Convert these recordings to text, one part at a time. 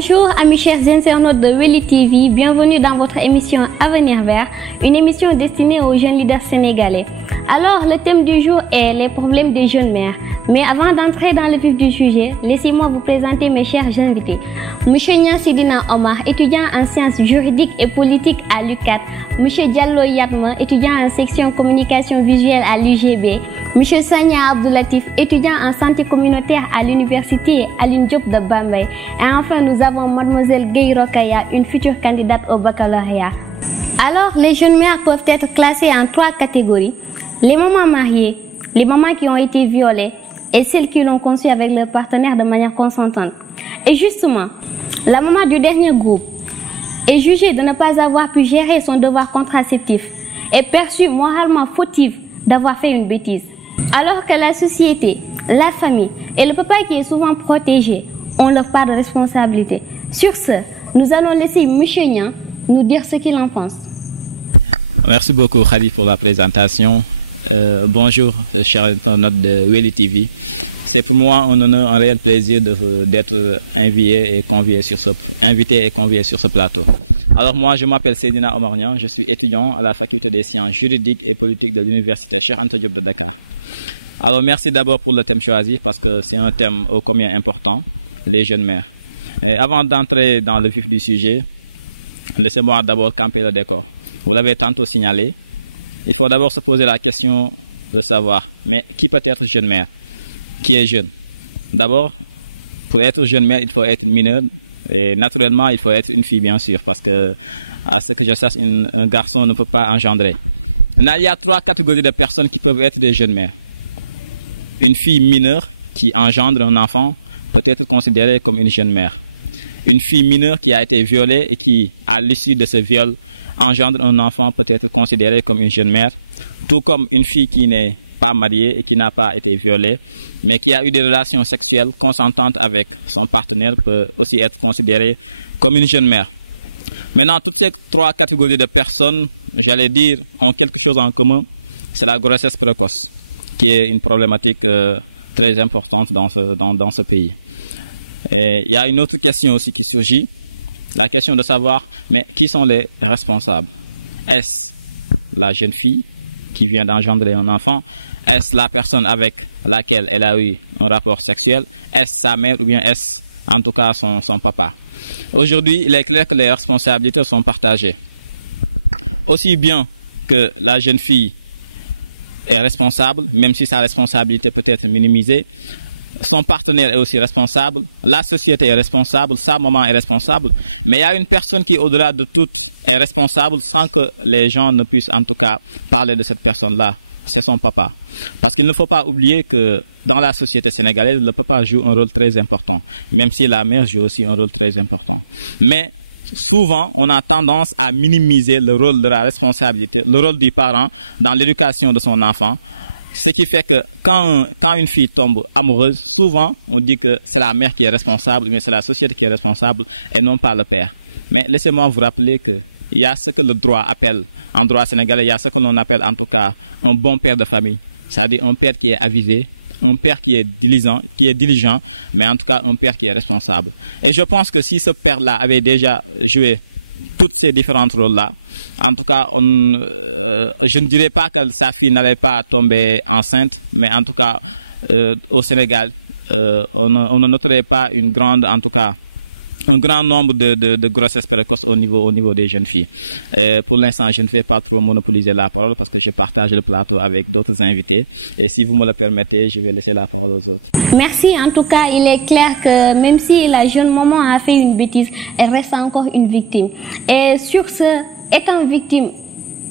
Bonjour amis chers internautes de Weli TV, bienvenue dans votre émission Avenir Vert, une émission destinée aux jeunes leaders sénégalais. Alors le thème du jour est les problèmes des jeunes mères. Mais avant d'entrer dans le vif du sujet, laissez-moi vous présenter mes chers invités. Monsieur Nia Sidina Omar, étudiant en sciences juridiques et politiques à l'UCAT. Monsieur Diallo Yatma, étudiant en section communication visuelle à l'UGB. Monsieur Sanya Abdoulatif, étudiant en santé communautaire à l'université Alioune Diop de Bambey. Et enfin, nous avons mademoiselle Gueye Rokaya, une future candidate au baccalauréat. Alors, les jeunes mères peuvent être classées en 3 catégories. Les mamans mariées, les mamans qui ont été violées et celles qui l'ont conçu avec leur partenaire de manière consentante. Et justement, la maman du dernier groupe est jugée de ne pas avoir pu gérer son devoir contraceptif et perçue moralement fautive d'avoir fait une bêtise. Alors que la société, la famille et le papa qui est souvent protégé ont leur part de responsabilité. Sur ce, nous allons laisser M. Nian nous dire ce qu'il en pense. Merci beaucoup Khadi pour la présentation. Bonjour chers internautes de Weli TV. C'est pour moi un honneur, un réel plaisir d'être invité et convié sur ce plateau. Alors moi je m'appelle Seydina Omar Niang, je suis étudiant à la faculté des sciences juridiques et politiques de l'université Cheikh Anta Diop de Dakar. Alors merci d'abord pour le thème choisi parce que c'est un thème ô combien important, les jeunes mères. Et avant d'entrer dans le vif du sujet, laissez-moi d'abord camper le décor. Vous l'avez tantôt signalé, il faut d'abord se poser la question de savoir, mais qui peut être jeune mère? Qui est jeune? D'abord, pour être jeune mère, il faut être mineur et naturellement, il faut être une fille bien sûr, parce que à ce que je sache, un garçon ne peut pas engendrer. Maintenant, il y a 3 catégories de personnes qui peuvent être des jeunes mères. Une fille mineure qui engendre un enfant peut être considérée comme une jeune mère. Une fille mineure qui a été violée et qui, à l'issue de ce viol, engendre un enfant peut être considérée comme une jeune mère, tout comme une fille qui n'est pas mariée et qui n'a pas été violée, mais qui a eu des relations sexuelles consentantes avec son partenaire peut aussi être considérée comme une jeune mère. Maintenant, toutes ces 3 catégories de personnes, j'allais dire, ont quelque chose en commun, c'est la grossesse précoce, qui est une problématique très importante dans ce pays. Et il y a une autre question aussi qui surgit, la question de savoir, mais qui sont les responsables? Est-ce la jeune fille qui vient d'engendrer un enfant? Est-ce la personne avec laquelle elle a eu un rapport sexuel? Est-ce sa mère ou bien est-ce en tout cas son papa? Aujourd'hui, il est clair que les responsabilités sont partagées. Aussi bien que la jeune fille est responsable, même si sa responsabilité peut être minimisée, son partenaire est aussi responsable, la société est responsable, sa maman est responsable, mais il y a une personne qui, au-delà de tout, est responsable sans que les gens ne puissent en tout cas parler de cette personne-là. C'est son papa. Parce qu'il ne faut pas oublier que dans la société sénégalaise, le papa joue un rôle très important, même si la mère joue aussi un rôle très important. Mais souvent, on a tendance à minimiser le rôle de la responsabilité, le rôle du parent dans l'éducation de son enfant. Ce qui fait que quand une fille tombe amoureuse, souvent on dit que c'est la mère qui est responsable, mais c'est la société qui est responsable et non pas le père. Mais laissez-moi vous rappeler qu'il y a ce que le droit appelle, en droit sénégalais, il y a ce que l'on appelle en tout cas un bon père de famille. C'est-à-dire un père qui est avisé, un père qui est diligent, mais en tout cas un père qui est responsable. Et je pense que si ce père-là avait déjà joué tous ces différents rôles-là, en tout cas, je ne dirais pas que sa fille n'allait pas tomber enceinte, mais en tout cas, au Sénégal, on ne noterait pas un grand nombre de grossesses précoces au niveau des jeunes filles. Pour l'instant, je ne vais pas trop monopoliser la parole parce que je partage le plateau avec d'autres invités. Et si vous me le permettez, je vais laisser la parole aux autres. Merci. En tout cas, il est clair que même si la jeune maman a fait une bêtise, elle reste encore une victime. Et sur ce, étant victime,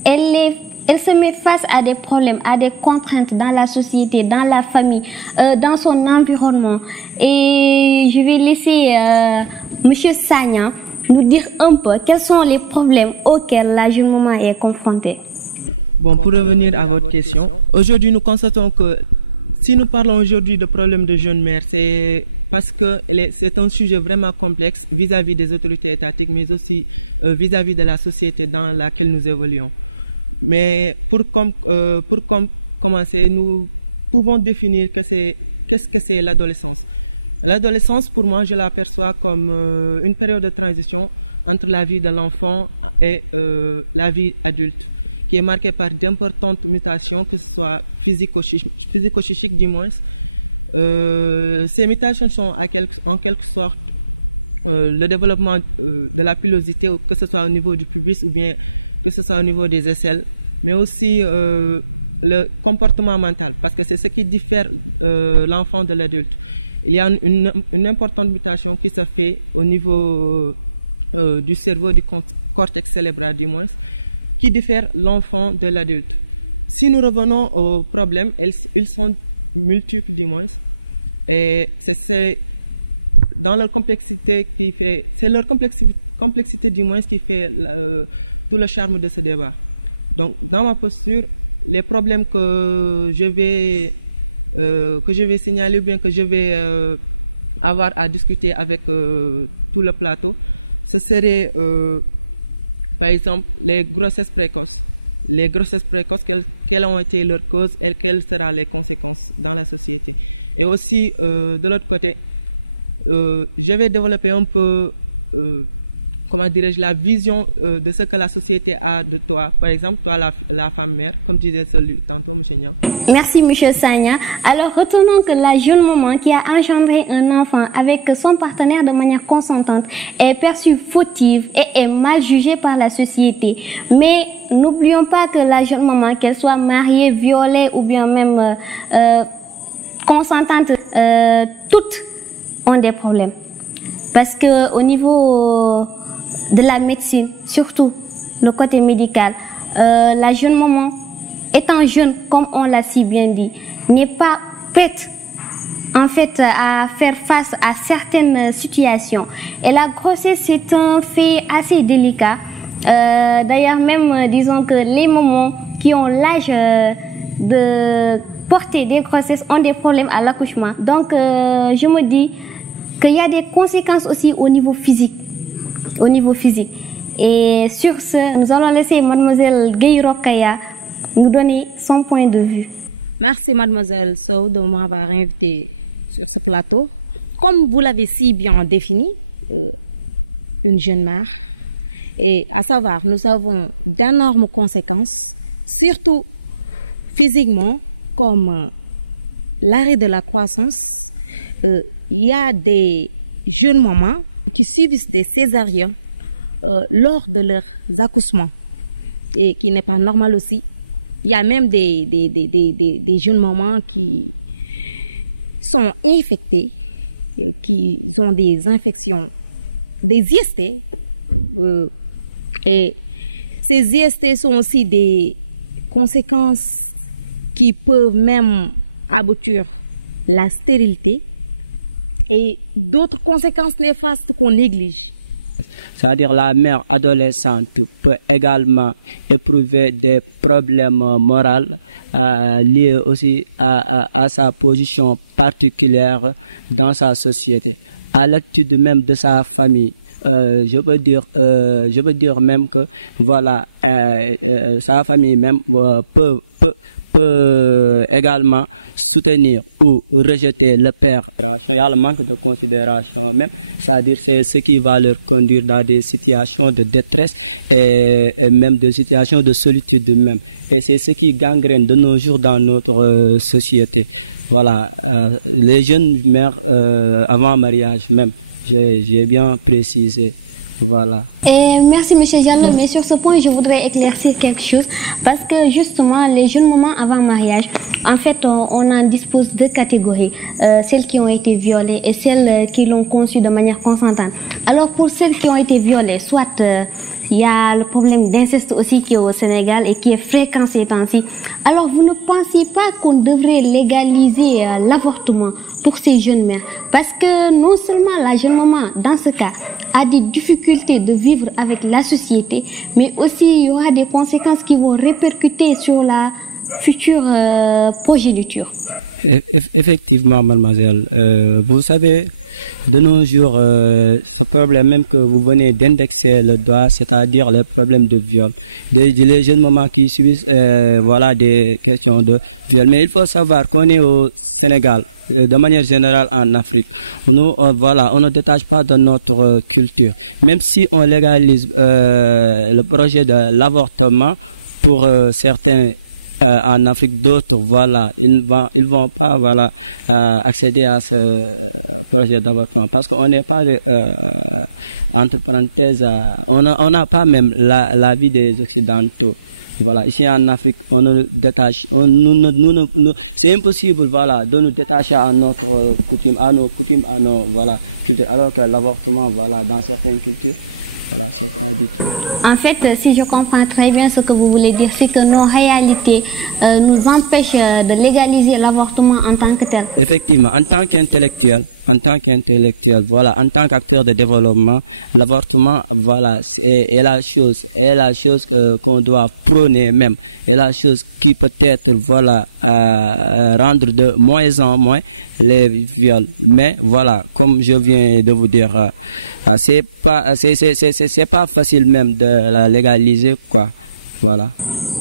elle se met face à des problèmes, à des contraintes dans la société, dans la famille, dans son environnement. Et je vais laisser Monsieur Sanya nous dire un peu quels sont les problèmes auxquels la jeune maman est confrontée. Bon, pour revenir à votre question, aujourd'hui nous constatons que si nous parlons aujourd'hui de problèmes de jeunes mères, c'est parce que c'est un sujet vraiment complexe vis-à-vis des autorités étatiques, mais aussi vis-à-vis de la société dans laquelle nous évoluons. Mais pour commencer, nous pouvons définir qu'est-ce que c'est l'adolescence. L'adolescence, pour moi, je l'aperçois comme une période de transition entre la vie de l'enfant et la vie adulte, qui est marquée par d'importantes mutations, que ce soit physico-psychiques du moins. Ces mutations sont en quelque sorte le développement de la pilosité, que ce soit au niveau du pubis ou bien que ce soit au niveau des aisselles, mais aussi le comportement mental, parce que c'est ce qui diffère l'enfant de l'adulte. Il y a une importante mutation qui se fait au niveau du cerveau, du cortex cérébral du moins, qui diffère l'enfant de l'adulte. Si nous revenons aux problèmes, ils sont multiples du moins, et c'est dans leur complexité qui fait, c'est leur complexité du moins qui fait tout le charme de ce débat. Donc, dans ma posture, les problèmes que je vais signaler ou bien que je vais avoir à discuter avec tout le plateau, ce serait par exemple les grossesses précoces. Les grossesses précoces, quelles ont été leurs causes et quelles seront les conséquences dans la société. Et aussi, de l'autre côté, je vais développer un peu, comment dirais-je, la vision de ce que la société a de toi. Par exemple, toi, la femme mère, comme disait celui de Merci, M. Sagna. Alors, retenons que la jeune maman qui a engendré un enfant avec son partenaire de manière consentante est perçue fautive et est mal jugée par la société. Mais n'oublions pas que la jeune maman, qu'elle soit mariée, violée ou bien même consentante, toutes ont des problèmes. Parce que au niveau de la médecine, surtout le côté médical, la jeune maman, étant jeune, comme on l'a si bien dit, n'est pas prête en fait à faire face à certaines situations. Et la grossesse, c'est un fait assez délicat. D'ailleurs, même disons que les mamans qui ont l'âge de porter des grossesses ont des problèmes à l'accouchement. Donc, je me dis qu'il y a des conséquences aussi au niveau physique. Et sur ce, nous allons laisser Mademoiselle Gueye-Rokhaya nous donner son point de vue. Merci Mademoiselle Sow de m'avoir invité sur ce plateau. Comme vous l'avez si bien défini, une jeune mère, et à savoir, nous avons d'énormes conséquences, surtout physiquement, comme l'arrêt de la croissance. Il y a des jeunes mamans qui subissent des césariens lors de leur accouchement, et qui n'est pas normal aussi. Il y a même des jeunes mamans qui sont infectées, qui ont des infections, des IST, et ces IST sont aussi des conséquences qui peuvent même aboutir la stérilité et d'autres conséquences néfastes qu'on néglige. C'est-à-dire la mère adolescente peut également éprouver des problèmes moraux liés aussi à sa position particulière dans sa société, à l'attitude même de sa famille. Je veux dire même que voilà, sa famille même peut également soutenir ou rejeter le père. Il y a le manque de considération même, c'est-à-dire c'est ce qui va leur conduire dans des situations de détresse et même des situations de solitude même. Et c'est ce qui gangrène de nos jours dans notre société. Voilà, les jeunes mères avant mariage même, j'ai bien précisé. Voilà. Et merci M. Diallo, mais sur ce point, je voudrais éclaircir quelque chose, parce que justement, les jeunes mamans avant mariage, en fait, on en dispose deux catégories, celles qui ont été violées et celles qui l'ont conçue de manière consentante. Alors pour celles qui ont été violées, soit il y a le problème d'inceste aussi qui est au Sénégal et qui est fréquent ces temps-ci. Alors vous ne pensez pas qu'on devrait légaliser l'avortement pour ces jeunes mères? Parce que non seulement la jeune maman, dans ce cas, a des difficultés de vivre avec la société, mais aussi il y aura des conséquences qui vont répercuter sur la future progéniture. Effectivement, mademoiselle, vous savez, de nos jours, ce problème même que vous venez d'indexer le doigt, c'est-à-dire le problème de viol, les jeunes mamans qui subissent voilà, des questions de viol. Mais il faut savoir qu'on est au Sénégal, de manière générale en Afrique, nous, voilà, on ne détache pas de notre culture. Même si on légalise le projet de l'avortement pour certains en Afrique, d'autres, voilà, ils vont pas, voilà, accéder à ce projet d'avortement parce qu'on n'est pas entre parenthèses, on n'a pas même la vie des Occidentaux. Voilà, ici en Afrique, on nous détache, c'est impossible, voilà, de nous détacher à notre coutume, à nos coutumes, à nos, voilà, alors que l'avortement, voilà, dans certaines cultures. En fait, si je comprends très bien ce que vous voulez dire, c'est que nos réalités nous empêchent de légaliser l'avortement en tant que tel. Effectivement, en tant qu'intellectuel, voilà, en tant qu'acteur de développement, l'avortement, voilà, est la chose qu'on doit prôner même, est la chose qui peut-être, voilà, rendre de moins en moins les viols. Mais voilà, comme je viens de vous dire, c'est pas facile même de la légaliser, quoi. Voilà.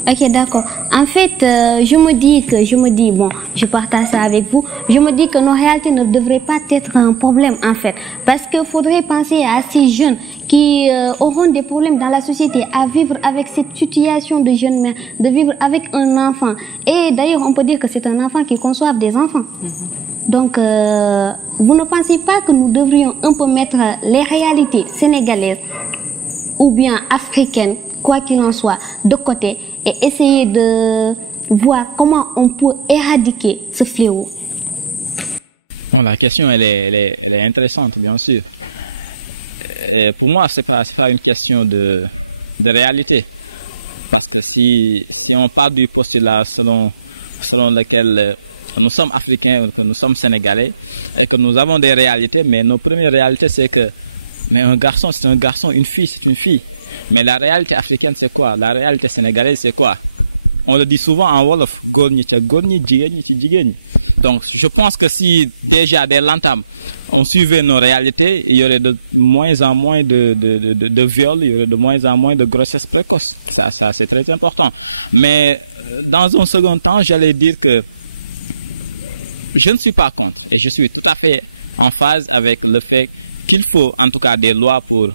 Ok, d'accord. En fait, je me dis, bon, je partage ça avec vous, je me dis que nos réalités ne devraient pas être un problème, en fait. Parce qu'il faudrait penser à ces jeunes qui auront des problèmes dans la société à vivre avec cette situation de jeune mère, de vivre avec un enfant. Et d'ailleurs, on peut dire que c'est un enfant qui conçoit des enfants. Donc, vous ne pensez pas que nous devrions un peu mettre les réalités sénégalaises ou bien africaines, quoi qu'il en soit, de côté et essayer de voir comment on peut éradiquer ce fléau? Bon, la question, elle est intéressante, bien sûr. Et pour moi, c'est pas une question de réalité. Parce que si on part du postulat selon lequel nous sommes africains, que nous sommes sénégalais, et que nous avons des réalités, mais nos premières réalités, c'est que un garçon, c'est un garçon, une fille, c'est une fille. Mais la réalité africaine, c'est quoi? La réalité sénégalaise, c'est quoi? On le dit souvent en Wolof, donc je pense que si déjà dès l'entame, on suivait nos réalités, il y aurait de moins en moins de viols, il y aurait de moins en moins de grossesses précoces. Ça c'est très important. Mais dans un second temps, j'allais dire que je ne suis pas contre et je suis tout à fait en phase avec le fait qu'il faut en tout cas des lois pour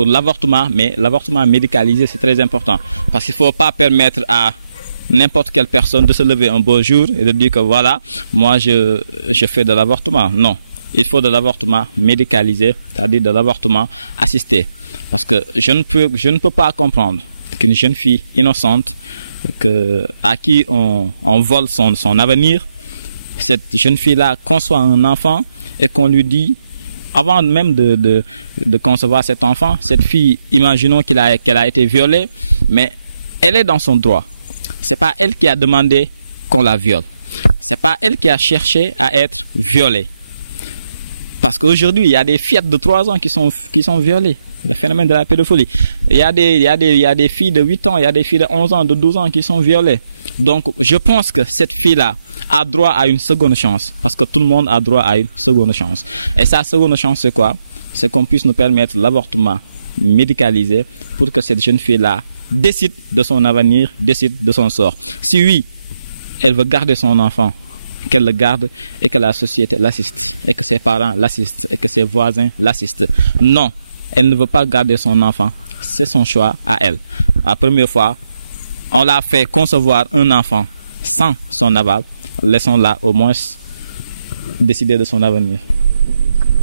l'avortement, mais l'avortement médicalisé, c'est très important. Parce qu'il ne faut pas permettre à n'importe quelle personne de se lever un beau jour et de dire que voilà, moi je fais de l'avortement. Non, il faut de l'avortement médicalisé, c'est-à-dire de l'avortement assisté. Parce que je ne peux pas comprendre qu'une jeune fille innocente à qui on vole son avenir, cette jeune fille-là conçoit un enfant et qu'on lui dit, avant même de concevoir cet enfant, cette fille, imaginons qu'elle a été violée, mais elle est dans son droit. Ce n'est pas elle qui a demandé qu'on la viole. Ce n'est pas elle qui a cherché à être violée. Parce qu'aujourd'hui, il y a des fillettes de 3 ans qui sont violées. Le phénomène de la pédophilie. Il y a des filles de 8 ans, il y a des filles de 11 ans, de 12 ans qui sont violées. Donc, je pense que cette fille-là a droit à une seconde chance. Parce que tout le monde a droit à une seconde chance. Et sa seconde chance, c'est quoi? C'est qu'on puisse nous permettre l'avortement médicalisé pour que cette jeune fille-là décide de son avenir, décide de son sort. Si oui, elle veut garder son enfant, qu'elle le garde et que la société l'assiste, et que ses parents l'assistent, et que ses voisins l'assistent. Non, elle ne veut pas garder son enfant. C'est son choix à elle. La première fois, on l'a fait concevoir un enfant sans son aval. Laissons-la au moins décider de son avenir.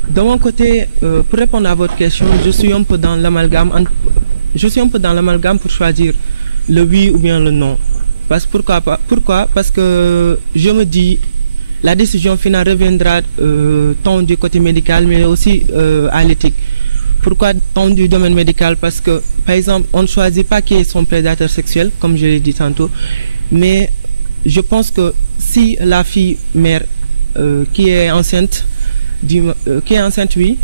De mon côté, pour répondre à votre question, je suis un peu dans l'amalgame pour choisir le oui ou bien le non. Pourquoi? Parce que je me dis, la décision finale reviendra tant du côté médical, mais aussi à l'éthique. Pourquoi tant du domaine médical? Parce que, par exemple, on ne choisit pas qui est son prédateur sexuel, comme je l'ai dit tantôt, mais je pense que si la fille mère qui est enceinte, oui,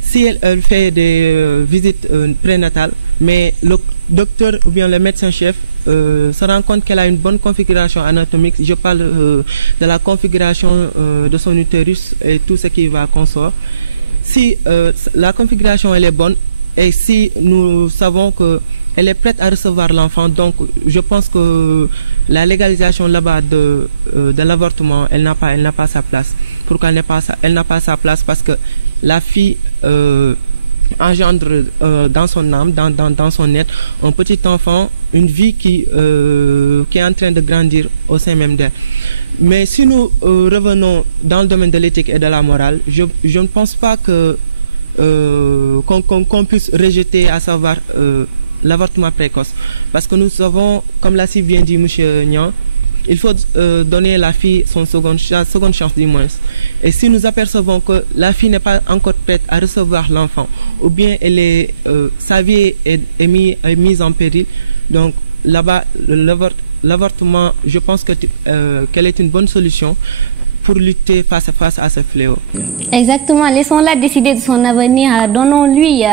si elle fait des visites prénatales, mais le docteur ou bien le médecin-chef se rend compte qu'elle a une bonne configuration anatomique, je parle de la configuration de son utérus et tout ce qui va consort. Si la configuration elle est bonne et si nous savons qu'elle est prête à recevoir l'enfant, donc je pense que la légalisation là-bas de l'avortement, elle n'a pas sa place. Pourquoi elle n'a pas sa place? Parce que la fille engendre dans son âme, dans son être, un petit enfant, une vie qui est en train de grandir au sein même d'elle. Mais si nous revenons dans le domaine de l'éthique et de la morale, je ne pense pas que qu'on puisse rejeter, à savoir l'avortement précoce. Parce que nous savons, comme l'a si bien dit M. Nian, il faut donner à la fille son seconde chance du moins. Et si nous apercevons que la fille n'est pas encore prête à recevoir l'enfant, ou bien sa vie est mise en péril, donc là-bas, l'avortement, je pense qu'elle est une bonne solution pour lutter face à ce fléau. Exactement, laissons-la décider de son avenir, donnons-lui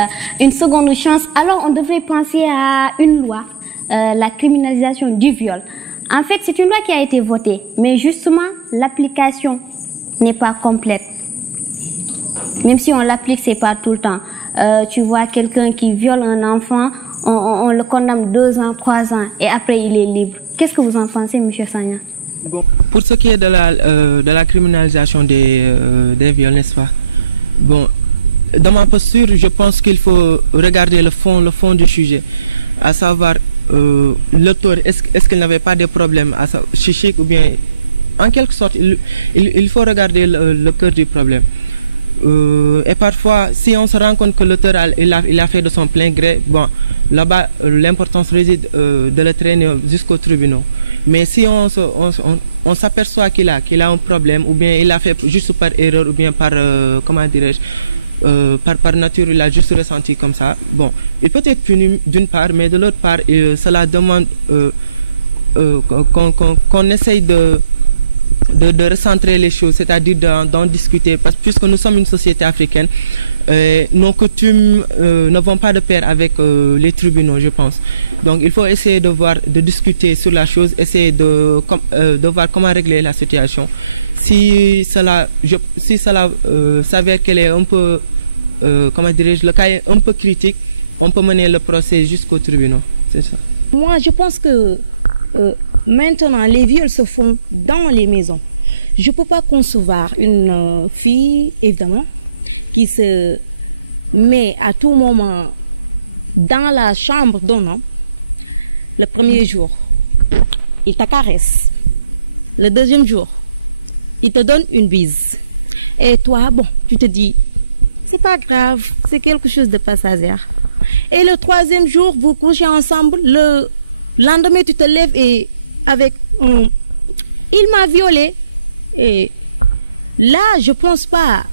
une seconde chance. Alors on devrait penser à une loi, la criminalisation du viol. En fait, c'est une loi qui a été votée, mais justement, l'application n'est pas complète. Même si on l'applique, c'est pas tout le temps. Tu vois quelqu'un qui viole un enfant, on le condamne 2 ans, 3 ans, et après il est libre. Qu'est-ce que vous en pensez, M. Sagna? Bon, pour ce qui est de la criminalisation des viols, n'est-ce pas? Bon, dans ma posture, je pense qu'il faut regarder le fond du sujet, à savoir l'auteur, est-ce qu'il n'avait pas de problèmes psychiques ou bien, en quelque sorte, il faut regarder le cœur du problème. Et parfois, si on se rend compte que l'auteur il a fait de son plein gré, bon, là-bas, l'importance réside de le traîner jusqu'au tribunal. Mais si on s'aperçoit qu'il a un problème, ou bien il a fait juste par erreur, ou bien par, comment dirais-je, par nature, il a juste ressenti comme ça. Bon, il peut être puni d'une part, mais de l'autre part, cela demande qu'on essaye de recentrer les choses, c'est-à-dire d'en discuter, parce que puisque nous sommes une société africaine, nos coutumes ne vont pas de pair avec les tribunaux, je pense. Donc il faut essayer de discuter sur la chose, essayer de voir comment régler la situation. Si cela s'avère qu'elle est un peu, comment dirais-je, le cas est un peu critique, on peut mener le procès jusqu'au tribunal. C'est ça. Moi, je pense que maintenant, les viols se font dans les maisons. Je ne peux pas concevoir une fille, évidemment, qui se met à tout moment dans la chambre d'un homme. Le premier jour, il te caresse. Le deuxième jour, il te donne une bise. Et toi, bon, tu te dis, c'est pas grave, c'est quelque chose de passager. Et le troisième jour, vous couchez ensemble. Le lendemain, tu te lèves et avec il m'a violé. Et là, je pense pas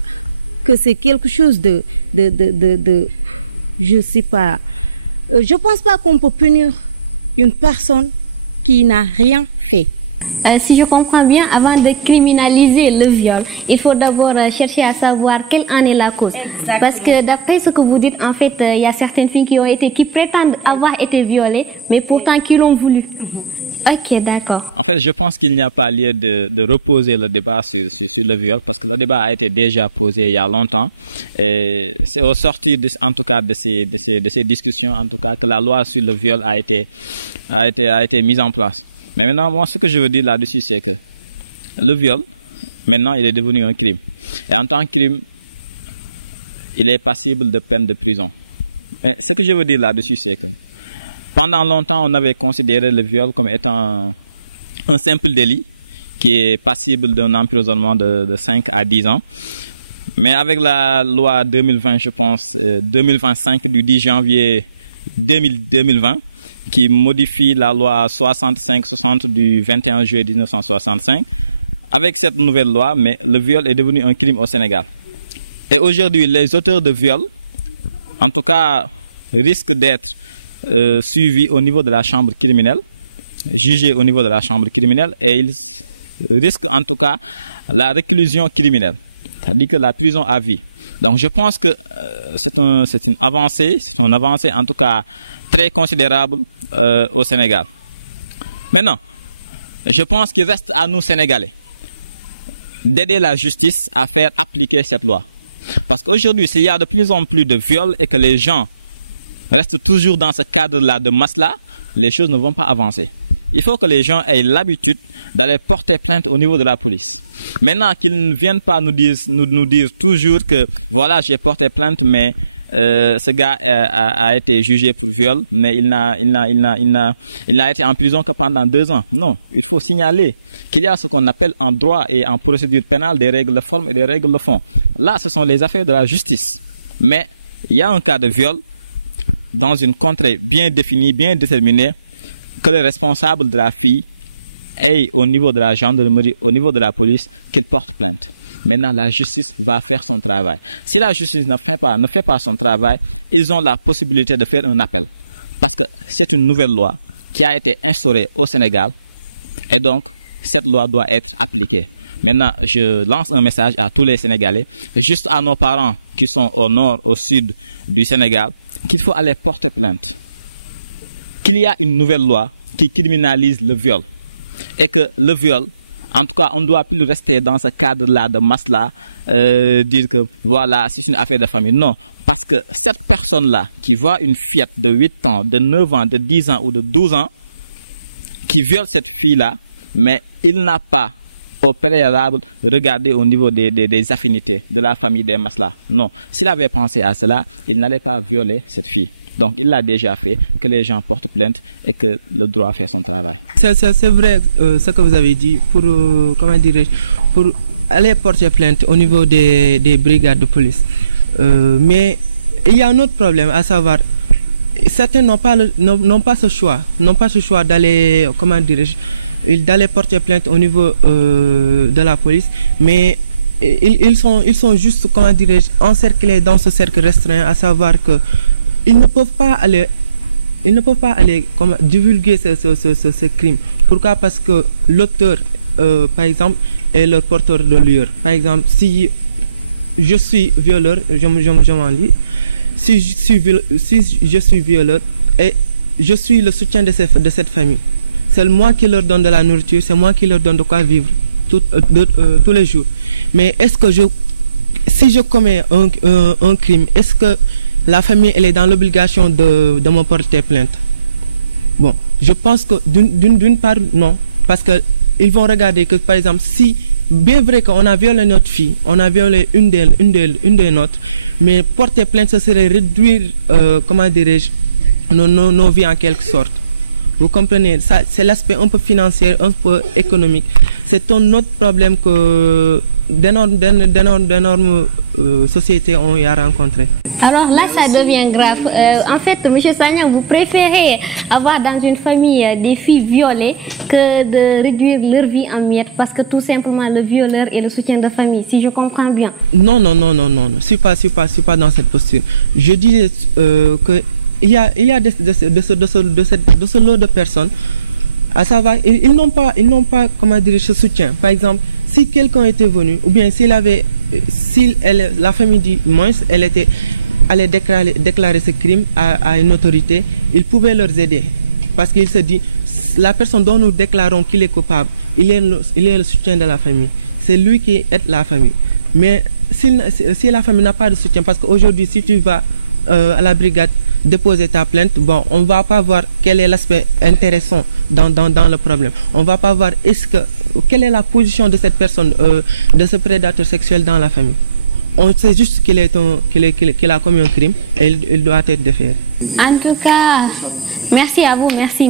que c'est quelque chose de je sais pas. Je pense pas qu'on peut punir une personne qui n'a rien fait. Si je comprends bien, avant de criminaliser le viol, il faut d'abord chercher à savoir quelle en est la cause. Exactement. Parce que d'après ce que vous dites, en fait, il y a certaines filles qui prétendent avoir été violées, mais pourtant qui l'ont voulu. Ok, d'accord. En fait, je pense qu'il n'y a pas lieu de reposer le débat sur le viol, parce que le débat a été déjà posé il y a longtemps. C'est au sortir, en tout cas, de ces discussions, en tout cas, que la loi sur le viol a été mise en place. Mais maintenant, moi, ce que je veux dire là-dessus, c'est que le viol, maintenant, il est devenu un crime. Et en tant que crime, il est passible de peine de prison. Mais ce que je veux dire là-dessus, c'est que pendant longtemps, on avait considéré le viol comme étant un simple délit qui est passible d'un emprisonnement de 5 à 10 ans. Mais avec la loi 2020, je pense, 2025 du 10 janvier 2020, qui modifie la loi 65-60 du 21 juillet 1965. Avec cette nouvelle loi, mais le viol est devenu un crime au Sénégal. Et aujourd'hui, les auteurs de viol, en tout cas, risquent d'être suivis au niveau de la chambre criminelle, jugés au niveau de la chambre criminelle, et ils risquent en tout cas la réclusion criminelle, c'est-à-dire que la prison à vie. Donc je pense que c'est une avancée en tout cas très considérable au Sénégal. Maintenant, je pense qu'il reste à nous Sénégalais d'aider la justice à faire appliquer cette loi. Parce qu'aujourd'hui, s'il y a de plus en plus de viols et que les gens restent toujours dans ce cadre-là de masla, les choses ne vont pas avancer. il faut que les gens aient l'habitude d'aller porter plainte au niveau de la police. Maintenant, qu'ils ne viennent pas nous dire toujours que voilà, j'ai porté plainte, mais ce gars a été jugé pour viol, mais il n'a été en prison que pendant 2 ans. Non, il faut signaler qu'il y a ce qu'on appelle en droit et en procédure pénale des règles de forme et des règles de fond. Là, ce sont les affaires de la justice. Mais il y a un cas de viol dans une contrée bien définie, bien déterminée, que le responsable de la fille ait au niveau de la gendarmerie, au niveau de la police, qu'il porte plainte. Maintenant, la justice va faire son travail. Si la justice ne fait pas son travail, ils ont la possibilité de faire un appel. Parce que c'est une nouvelle loi qui a été instaurée au Sénégal et donc cette loi doit être appliquée. Maintenant, je lance un message à tous les Sénégalais, juste à nos parents qui sont au nord, au sud du Sénégal, qu'il faut aller porter plainte. Qu'il y a une nouvelle loi qui criminalise le viol. Et que le viol, en tout cas, on ne doit plus rester dans ce cadre-là de masla, dire que voilà, c'est une affaire de famille. Non, parce que cette personne-là qui voit une fillette de 8 ans, de 9 ans, de 10 ans ou de 12 ans, qui viole cette fille-là, mais il n'a pas au préalable regarder au niveau des affinités de la famille des maslas. Non, s'il avait pensé à cela, il n'allait pas violer cette fille. Donc il l'a déjà fait, que les gens portent plainte et que le droit fait son travail. C'est vrai ce que vous avez dit pour, comment dirais-je, pour aller porter plainte au niveau des brigades de police. Mais il y a un autre problème, à savoir, certains n'ont pas ce choix d'aller, comment dirais-je, d'aller porter plainte au niveau de la police, mais ils sont juste, comment dirais-je, encerclés dans ce cercle restreint, à savoir que ils ne peuvent pas aller divulguer ce crime. Pourquoi? Parce que l'auteur, par exemple, est le porteur de lueur. Par exemple, si je suis violeur, je m'en dis, si je suis violeur et je suis le soutien de cette famille, c'est moi qui leur donne de la nourriture, c'est moi qui leur donne de quoi vivre tous les jours. Mais est-ce que si je commets un crime, est-ce que la famille elle est dans l'obligation de me porter plainte? Bon, je pense que d'une part, non. Parce qu'ils vont regarder que, par exemple, si, bien vrai qu'on a violé notre fille, on a violé une des nôtres, mais porter plainte, ce serait réduire, comment dirais-je, nos vies en quelque sorte. Vous comprenez, ça, c'est l'aspect un peu financier, un peu économique. C'est un autre problème que d'énormes sociétés ont eu à rencontrer. Alors là, ça devient grave. En fait, M. Sagnan, vous préférez avoir dans une famille des filles violées que de réduire leur vie en miettes parce que tout simplement le violeur est le soutien de famille, si je comprends bien. Non, je suis pas dans cette posture. Je dis que il y a de ce lot de personnes, à savoir, ils n'ont pas, comment dire, ce soutien. Par exemple, si quelqu'un était venu, ou bien la famille dit moins, elle allait déclarer ce crime à une autorité, il pouvait leur aider. Parce qu'il se dit, la personne dont nous déclarons qu'il est coupable, il est le soutien de la famille. C'est lui qui aide la famille. Mais si la famille n'a pas de soutien, parce qu'aujourd'hui, si tu vas à la brigade déposer ta plainte, bon, on ne va pas voir quel est l'aspect intéressant dans le problème. On ne va pas voir quelle est la position de cette personne, de ce prédateur sexuel dans la famille. On sait juste qu'il a commis un crime et il doit être déféré. En tout cas, merci à vous, merci.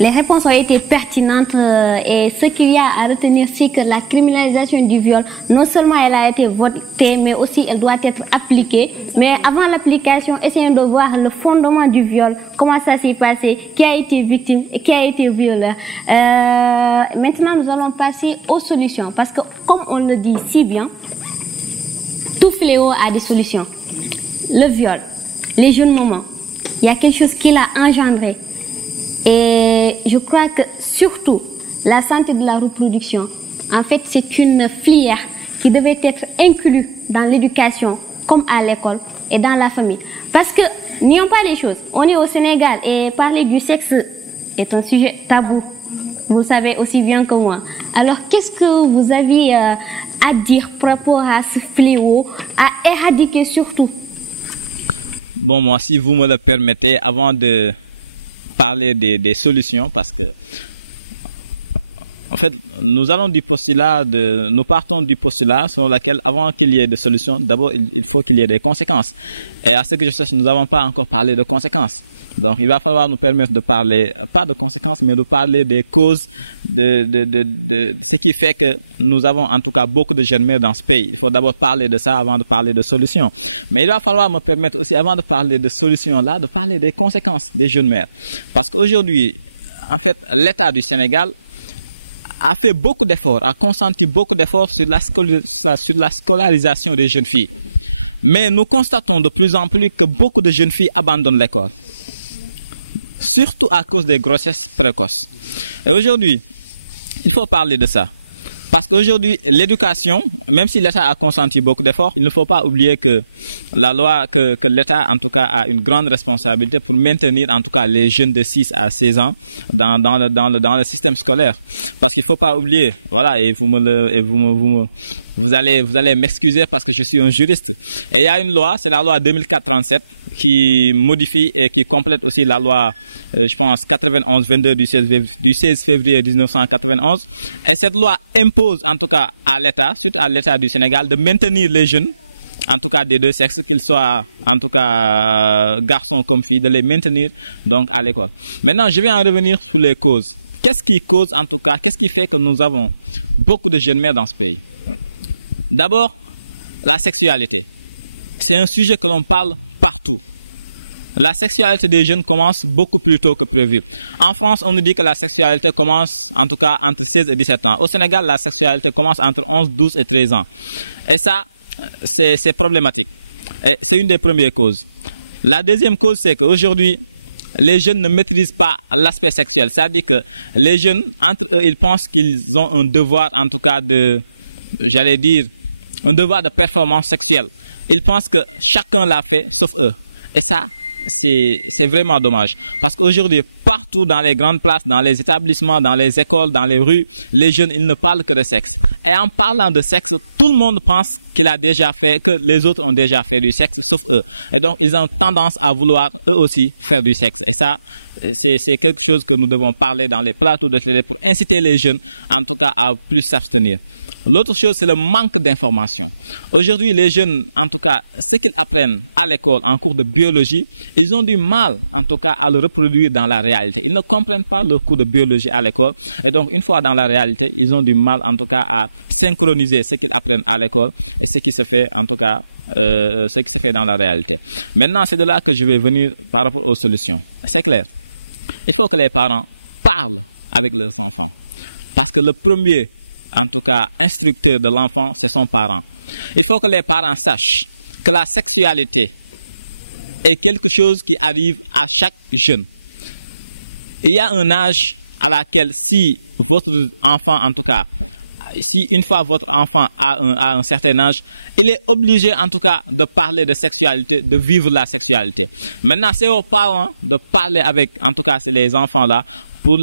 Les réponses ont été pertinentes et ce qu'il y a à retenir, c'est que la criminalisation du viol, non seulement elle a été votée, mais aussi elle doit être appliquée. Mais avant l'application, essayons de voir le fondement du viol, comment ça s'est passé, qui a été victime et qui a été violeur. Maintenant, nous allons passer aux solutions parce que, comme on le dit si bien, tout fléau a des solutions. Le viol, les jeunes moments, il y a quelque chose qui l'a engendré. Et je crois que surtout, la santé de la reproduction, en fait, c'est une filière qui devait être inclue dans l'éducation, comme à l'école et dans la famille. Parce que, n'ayons pas les choses, on est au Sénégal et parler du sexe est un sujet tabou. Vous le savez aussi bien que moi. Alors, qu'est-ce que vous avez à dire par rapport à ce fléau, à éradiquer surtout? Bon, moi, si vous me le permettez, avant de parler des solutions parce que, en fait, nous partons du postulat selon lequel, avant qu'il y ait de solutions, d'abord, il faut qu'il y ait des conséquences. Et à ce que je sache, nous n'avons pas encore parlé de conséquences. Donc, il va falloir nous permettre de parler, pas de conséquences, mais de parler des causes de ce qui fait que nous avons en tout cas beaucoup de jeunes mères dans ce pays. Il faut d'abord parler de ça avant de parler de solutions. Mais il va falloir me permettre aussi, avant de parler de solutions-là, de parler des conséquences des jeunes mères. Parce qu'aujourd'hui, en fait, l'État du Sénégal a fait beaucoup d'efforts, a consenti beaucoup d'efforts sur la scolarisation des jeunes filles. Mais nous constatons de plus en plus que beaucoup de jeunes filles abandonnent l'école. Surtout à cause des grossesses précoces. Et aujourd'hui, il faut parler de ça. Parce qu'aujourd'hui, l'éducation, même si l'État a consenti beaucoup d'efforts, il ne faut pas oublier que que l'État, en tout cas, a une grande responsabilité pour maintenir, en tout cas, les jeunes de 6 à 16 ans dans le système scolaire. Parce qu'il ne faut pas oublier, voilà, et vous allez m'excuser parce que je suis un juriste. Et il y a une loi, c'est la loi 2004-37, qui modifie et qui complète aussi la loi, je pense, 91-22 du 16 février 1991. Et cette loi impose, en tout cas, à l'État, suite à l'État du Sénégal, de maintenir les jeunes, en tout cas des deux sexes, qu'ils soient, en tout cas, garçons comme filles, de les maintenir donc à l'école. Maintenant, je vais en revenir sur les causes. Qu'est-ce qui cause, en tout cas, qu'est-ce qui fait que nous avons beaucoup de jeunes mères dans ce pays? D'abord, la sexualité. C'est un sujet que l'on parle partout. La sexualité des jeunes commence beaucoup plus tôt que prévu. En France, on nous dit que la sexualité commence, en tout cas, entre 16 et 17 ans. Au Sénégal, la sexualité commence entre 11, 12 et 13 ans. Et ça, c'est problématique. C'est une des premières causes. La deuxième cause, c'est qu'aujourd'hui, les jeunes ne maîtrisent pas l'aspect sexuel. C'est-à-dire que les jeunes, entre eux, ils pensent qu'ils ont un devoir, en tout cas, j'allais dire, un devoir de performance sexuelle. Ils pensent que chacun l'a fait, sauf eux. Et ça, c'est vraiment dommage. Parce qu'aujourd'hui, partout dans les grandes places, dans les établissements, dans les écoles, dans les rues, les jeunes, ils ne parlent que de sexe. Et en parlant de sexe, tout le monde pense qu'il a déjà fait, que les autres ont déjà fait du sexe, sauf eux. Et donc, ils ont tendance à vouloir eux aussi faire du sexe. Et ça, c'est quelque chose que nous devons parler dans les plateaux de télé pour inciter les jeunes, en tout cas, à plus s'abstenir. L'autre chose, c'est le manque d'information. Aujourd'hui, les jeunes, en tout cas, ce qu'ils apprennent à l'école en cours de biologie, ils ont du mal, en tout cas, à le reproduire dans la réalité. Ils ne comprennent pas le cours de biologie à l'école. Et donc, une fois dans la réalité, ils ont du mal, en tout cas, à synchroniser ce qu'ils apprennent à l'école et ce qui se fait, en tout cas, ce qui se fait dans la réalité. Maintenant, c'est de là que je vais venir par rapport aux solutions. C'est clair. Il faut que les parents parlent avec leurs enfants. Parce que le premier, en tout cas, instructeur de l'enfant, c'est son parent. Il faut que les parents sachent que la sexualité est quelque chose qui arrive à chaque jeune. Il y a un âge à laquelle, si votre enfant, en tout cas, si une fois votre enfant a un certain âge, il est obligé, en tout cas, de parler de sexualité, de vivre la sexualité. Maintenant, c'est aux parents de parler avec, en tout cas, les enfants-là, pour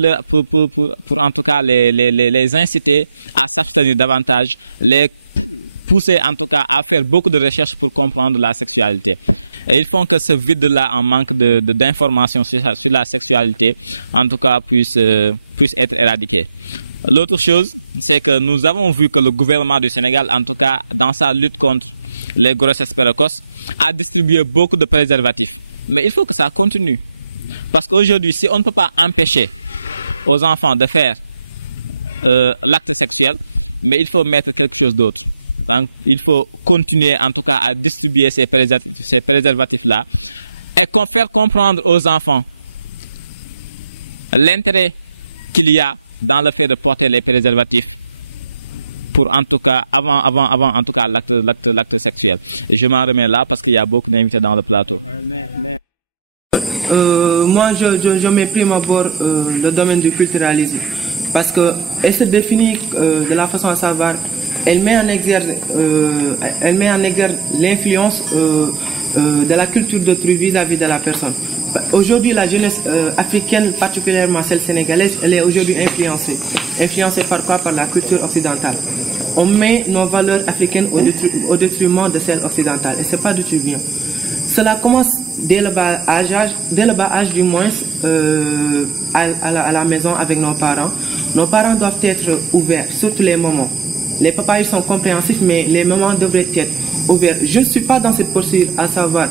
en tout cas les inciter à s'abstenir davantage, les pousser en tout cas à faire beaucoup de recherches pour comprendre la sexualité. Et ils font que ce vide-là, en manque d'informations sur la sexualité, en tout cas puisse être éradiqué. L'autre chose, c'est que nous avons vu que le gouvernement du Sénégal, en tout cas dans sa lutte contre les grossesses précoces, a distribué beaucoup de préservatifs. Mais il faut que ça continue. Parce qu'aujourd'hui, si on ne peut pas empêcher aux enfants de faire l'acte sexuel, mais il faut mettre quelque chose d'autre. Donc, il faut continuer en tout cas à distribuer ces préservatifs-là et faire comprendre aux enfants l'intérêt qu'il y a dans le fait de porter les préservatifs pour en tout cas, avant en tout cas l'acte sexuel. Et je m'en remets là parce qu'il y a beaucoup d'invités dans le plateau. Moi, je mets prime abord le domaine du culturalisme parce qu'elle se définit de la façon à savoir, elle met en exergue l'influence de la culture d'autrui vis-à-vis de la personne. Aujourd'hui, la jeunesse africaine, particulièrement celle sénégalaise, elle est aujourd'hui influencée. Influencée par quoi? Par la culture occidentale. On met nos valeurs africaines au détriment de celles occidentales et ce n'est pas du tout bien. Cela commence dès le bas âge du moins, à la maison avec nos parents doivent être ouverts, surtout les mamans. Les papas, ils sont compréhensifs, mais les mamans devraient être ouverts. Je ne suis pas dans cette posture, à savoir,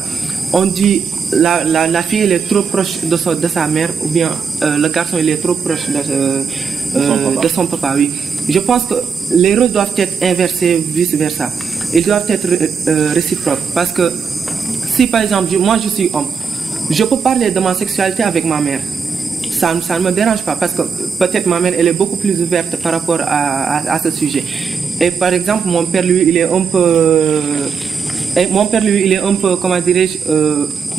on dit la fille elle est trop proche de sa mère, ou bien le garçon il est trop proche de son papa, oui. Je pense que les rôles doivent être inversés, vice-versa. Ils doivent être réciproques. Parce que si par exemple, moi je suis homme, je peux parler de ma sexualité avec ma mère. Ça ne me dérange pas parce que peut-être ma mère elle est beaucoup plus ouverte par rapport à ce sujet. Et par exemple, mon père lui il est un peu, comment dirais-je,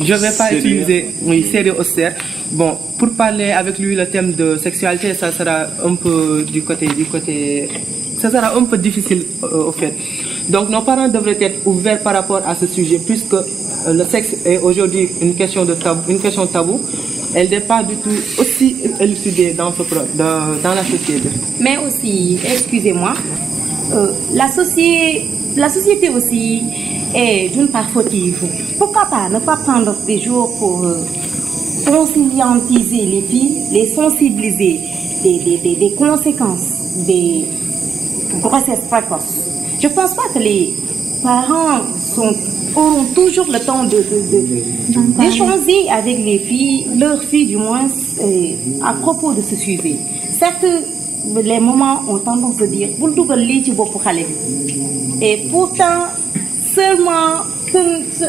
je vais pas utiliser, oui, sérieux austère. Bon, pour parler avec lui le thème de sexualité, ça sera un peu ça sera un peu difficile au fait. Donc nos parents devraient être ouverts par rapport à ce sujet, puisque le sexe est aujourd'hui une question taboue. Elle n'est pas du tout aussi élucidée dans la société. Mais aussi, excusez-moi, la société aussi est d'une part fautive. Pourquoi pas ne pas prendre des jours pour conscientiser les filles, les sensibiliser des conséquences des grossesses précoces. Je ne pense pas que les parents auront toujours le temps d'échanger avec les filles, leurs filles du moins, à propos de ce sujet. Certes, les mamans ont tendance à dire et pourtant, seulement,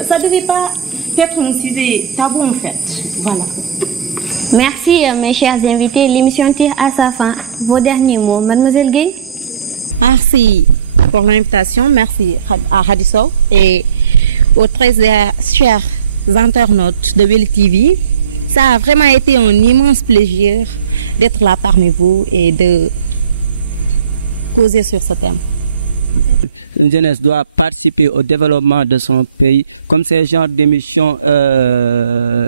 ça ne devait pas être un sujet tabou en fait. Voilà. Merci mes chers invités. L'émission tire à sa fin. Vos derniers mots, Mademoiselle Gueye. Merci pour l'invitation. Merci à Hadiso et aux très chers internautes de Weli TV. Ça a vraiment été un immense plaisir d'être là parmi vous et de poser sur ce thème. Une jeunesse doit participer au développement de son pays, comme ces genres d'émissions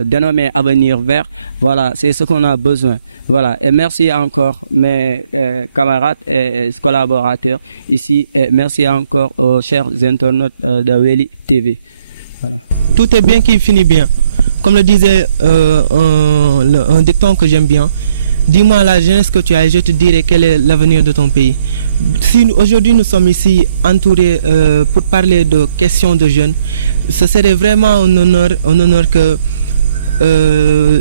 dénommées Avenir Vert. Voilà, c'est ce qu'on a besoin. Voilà, et merci encore mes camarades et collaborateurs ici. Et merci encore aux chers internautes de Weli TV. Voilà. Tout est bien qui finit bien. Comme le disait un dicton que j'aime bien. Dis-moi la jeunesse que tu as et je te dirai quel est l'avenir de ton pays. Si aujourd'hui nous sommes ici entourés pour parler de questions de jeunes, ce serait vraiment un honneur que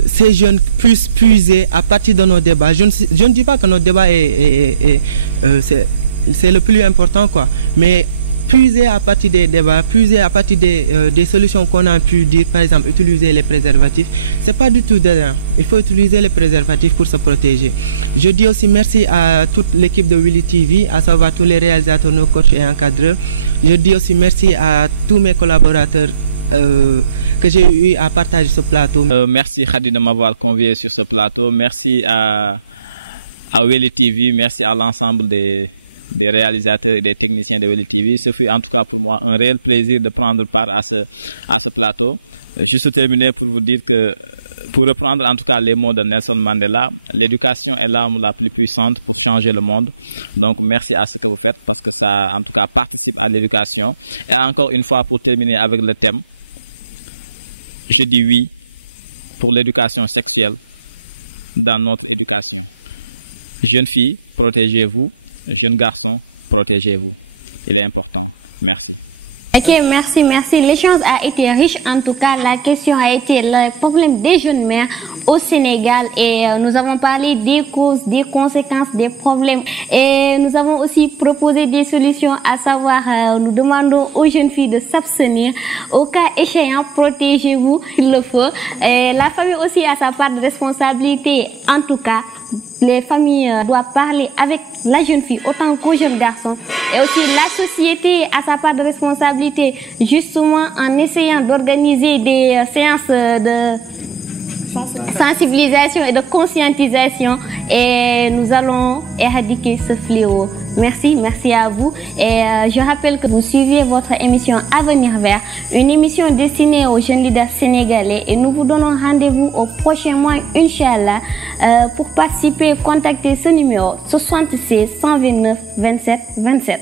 ces jeunes puissent puiser à partir de nos débats. Je ne dis pas que notre débat c'est le plus important, quoi, mais puiser à partir des débats, puiser à partir des solutions qu'on a pu dire, par exemple utiliser les préservatifs, c'est pas du tout dedans. Il faut utiliser les préservatifs pour se protéger. Je dis aussi merci à toute l'équipe de Weli TV, à savoir tous les réalisateurs, nos coachs et encadreurs. Je dis aussi merci à tous mes collaborateurs que j'ai eu à partager ce plateau. Merci Khadi de m'avoir convié sur ce plateau. Merci à Weli TV, merci à l'ensemble des réalisateurs et des techniciens de Weli TV. Ce fut en tout cas pour moi un réel plaisir de prendre part à ce plateau. Juste terminer pour vous dire que, pour reprendre en tout cas les mots de Nelson Mandela, l'éducation est l'arme la plus puissante pour changer le monde. Donc merci à ce que vous faites parce que ça en tout cas participe à l'éducation. Et encore une fois pour terminer avec le thème, je dis oui pour l'éducation sexuelle dans notre éducation. Jeunes filles, protégez-vous. Jeunes garçons, protégez-vous. Il est important. Merci. Ok, merci. L'échange a été riche. En tout cas, la question a été le problème des jeunes mères au Sénégal et nous avons parlé des causes, des conséquences, des problèmes et nous avons aussi proposé des solutions, à savoir nous demandons aux jeunes filles de s'abstenir. Au cas échéant, protégez-vous, il le faut. Et la famille aussi a sa part de responsabilité. En tout cas, les familles doivent parler avec la jeune fille autant qu'aux jeunes garçons. Et aussi la société a sa part de responsabilité, justement en essayant d'organiser des séances de sensibilisation et de conscientisation. Et nous allons éradiquer ce fléau. Merci à vous. Et je rappelle que vous suivez votre émission Avenir Vert, une émission destinée aux jeunes leaders sénégalais. Et nous vous donnons rendez-vous au prochain mois, Inch'Allah. Pour participer, contactez ce numéro 76 129 27 27.